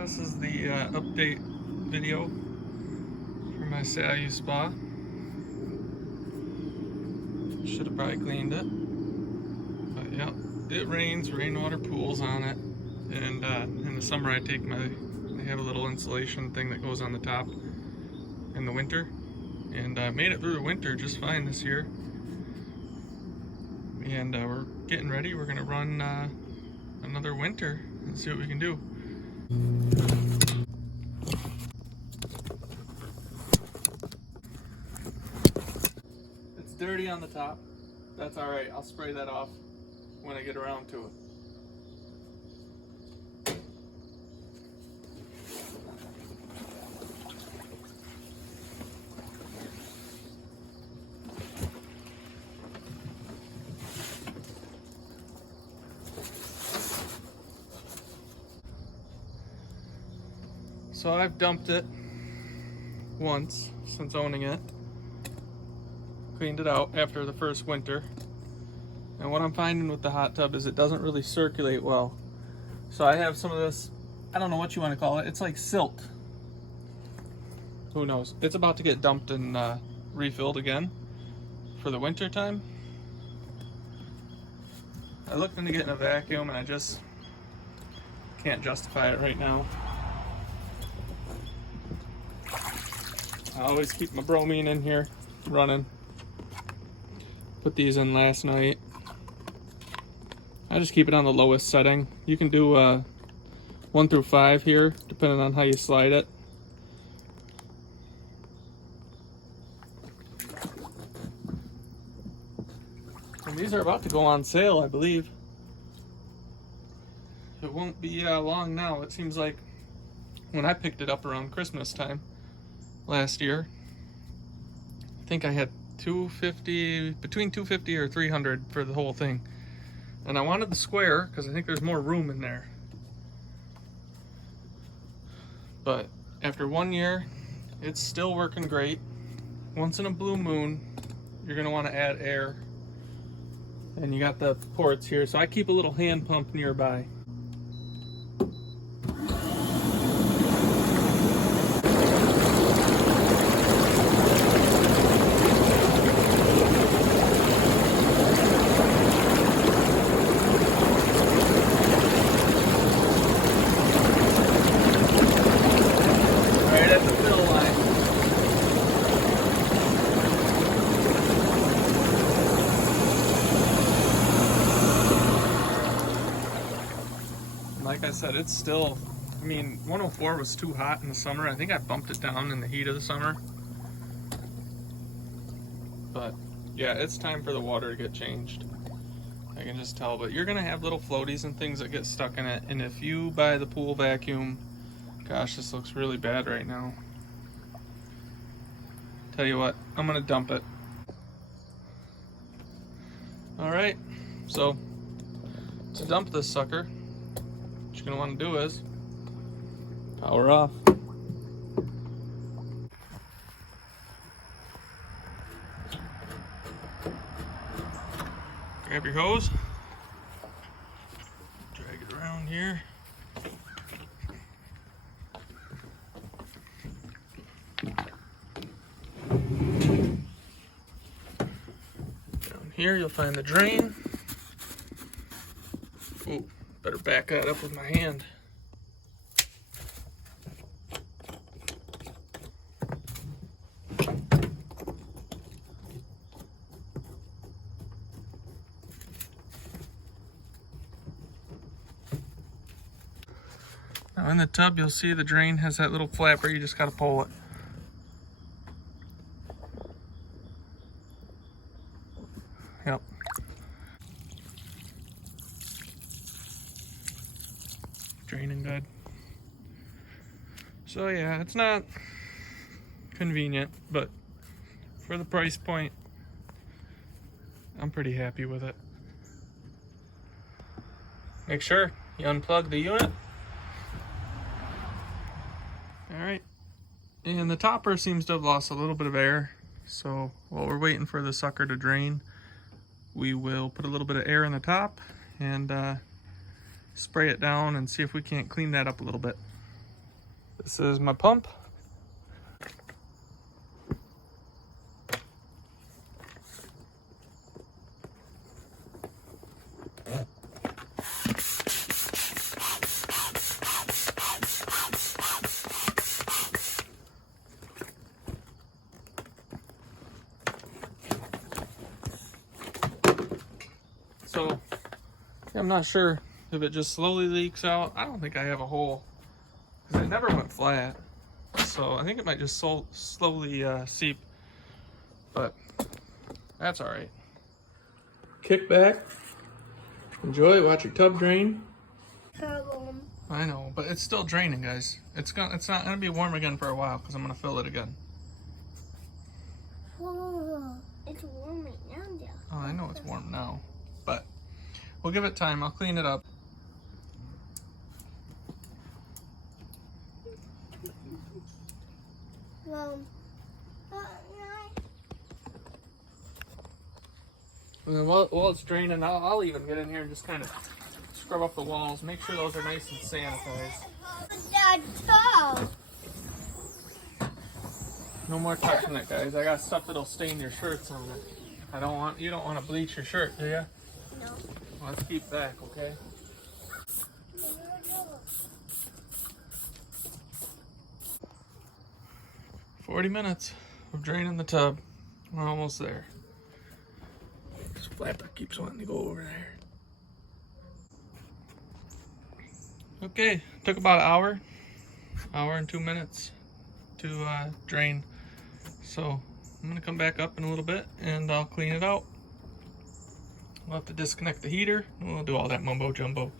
this is the update video for my Saluspa. Should have probably cleaned it, but yeah, it rains, rainwater pools on it, and in the summer I have a little insulation thing that goes on the top in the winter, and I made it through the winter just fine this year. And we're getting ready. We're gonna run another winter and see what we can do. It's dirty on the top. That's all right. I'll spray that off when I get around to it. So I've dumped it once since owning it, cleaned it out after the first winter, and what I'm finding with the hot tub is it doesn't really circulate well. So I have some of this, I don't know what you want to call it, it's like silt. Who knows? It's about to get dumped and refilled again for the winter time. I looked into getting a vacuum and I just can't justify it right now. I always keep my bromine in here running. Put these in last night. I just keep it on the lowest setting. You can do 1 through 5 here, depending on how you slide it. And these are about to go on sale, I believe. It won't be long now. It seems like when I picked it up around Christmas time last year, I think I had $250, between $250 or $300 for the whole thing, and I wanted the square because I think there's more room in there. But after 1 year, it's still working great. Once in a blue moon, you're gonna want to add air, and you got the ports here, so I keep a little hand pump nearby. Like I said, it's still, I mean, 104 was too hot in the summer. I think I bumped it down in the heat of the summer. But yeah, it's time for the water to get changed. I can just tell, but you're gonna have little floaties and things that get stuck in it. And if you buy the pool vacuum, gosh, this looks really bad right now. Tell you what, I'm gonna dump it. All right, so to dump this sucker, what you're gonna want to do is power off. Grab your hose, drag it around here. Down here you'll find the drain. Oh, better back that up with my hand. Now in the tub, you'll see the drain has that little flapper. You just gotta pull it. Yep. Draining good. So yeah, it's not convenient, but for the price point, I'm pretty happy with it. Make sure you unplug the unit. All right, and the topper seems to have lost a little bit of air, so while we're waiting for the sucker to drain, we will put a little bit of air in the top and spray it down and see if we can't clean that up a little bit. This is my pump. So, I'm not sure if it just slowly leaks out. I don't think I have a hole, because it never went flat. So I think it might just slowly seep, but that's all right. Kick back, enjoy, watch your tub drain. I know, but it's still draining, guys. It's not gonna be warm again for a while because I'm gonna fill it again. Oh, it's warm right now. Oh, I know it's warm now, but we'll give it time. I'll clean it up. And then while it's draining, I'll even get in here and just kind of scrub up the walls. Make sure those are nice and sanitized. No more touching it, guys. I got stuff that'll stain your shirts on it. You don't want to bleach your shirt, do you? No. Well, let's keep back, okay? $40 minutes of draining the tub. We're almost there. This flapper keeps wanting to go over there. Okay, took about an hour and 2 minutes to drain. So I'm gonna come back up in a little bit and I'll clean it out. We'll have to disconnect the heater and we'll do all that mumbo jumbo.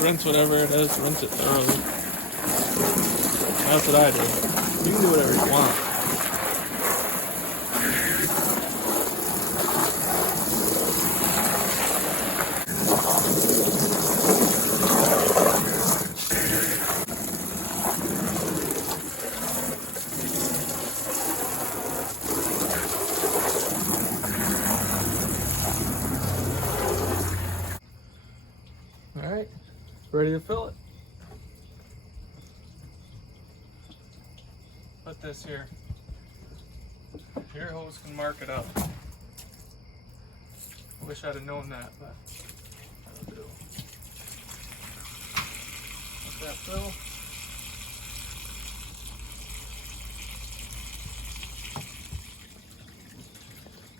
Rinse whatever it is, rinse it thoroughly. That's what I do. You can do whatever you want. All right. Ready to fill it. Put this here. Your hose can mark it up. I wish I'd have known that, but that'll do. Let that fill.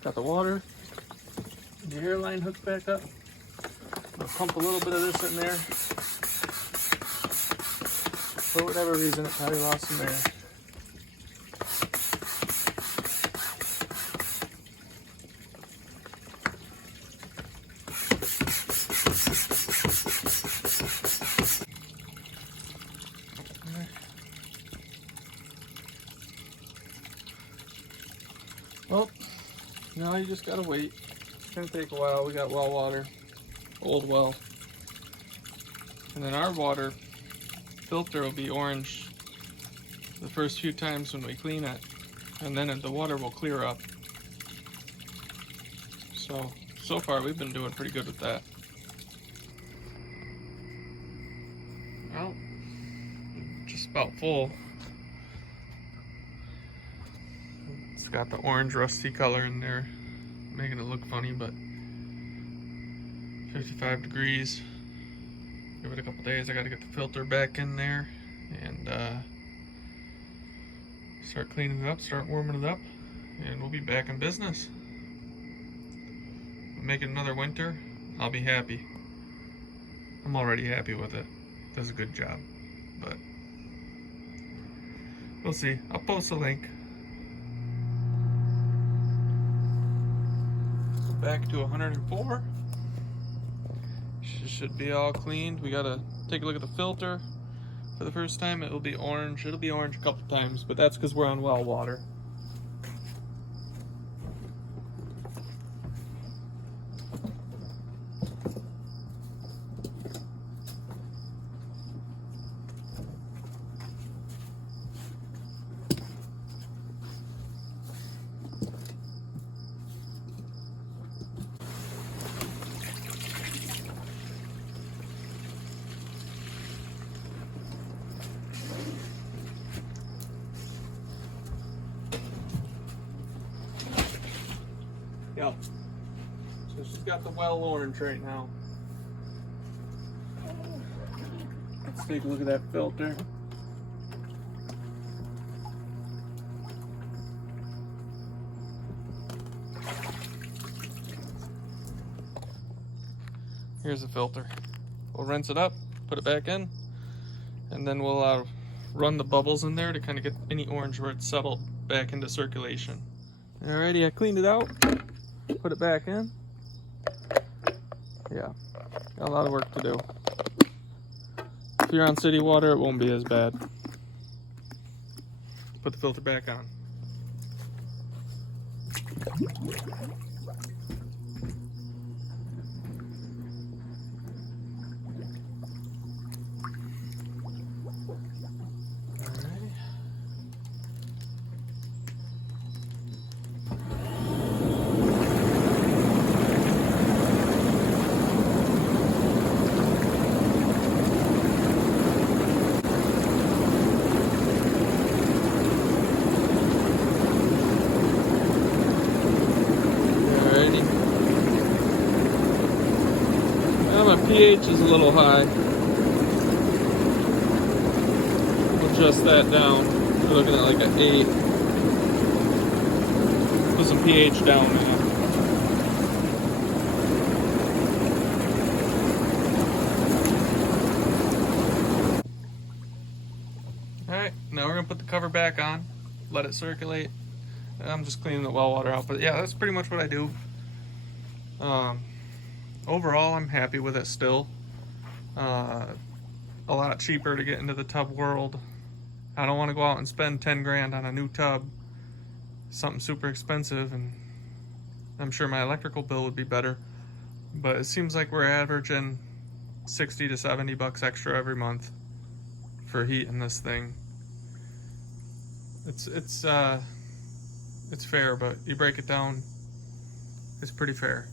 Got the water. The hairline hooked back up. I'll pump a little bit of this in there. For whatever reason, it probably lost some air. Well, now you just gotta wait. It's gonna take a while. We got well water, old well. And then our water filter will be orange the first few times when we clean it, and then the water will clear up. So far we've been doing pretty good with that. Well, just about full. It's got the orange rusty color in there. making it look funny, but 55 degrees. Give it a couple days. I got to get the filter back in there and start cleaning it up, start warming it up, and we'll be back in business. Make it another winter, I'll be happy. I'm already happy with it. It does a good job, but we'll see. I'll post a link. Back to 104. Should be all cleaned. We gotta take a look at the filter. For the first time, it'll be orange. It'll be orange a couple times, but that's because we're on well water. Yep. So she's got the well orange right now. Let's take a look at that filter. Here's the filter. We'll rinse it up, put it back in, and then we'll run the bubbles in there to kind of get any orange where it's settled back into circulation. Alrighty, I cleaned it out. Put it back in. Yeah, got a lot of work to do. If you're on city water, it won't be as bad. Put the filter back on. My pH is a little high. We'll adjust that down. We're looking at like an 8. Put some pH down now. Alright, now we're going to put the cover back on. Let it circulate. I'm just cleaning the well water out. But yeah, that's pretty much what I do. Overall, I'm happy with it still. A lot cheaper to get into the tub world. I don't want to go out and spend 10 grand on a new tub. Something super expensive, and I'm sure my electrical bill would be better. But it seems like we're averaging 60 to 70 bucks extra every month for heating this thing. It's fair, but you break it down, it's pretty fair.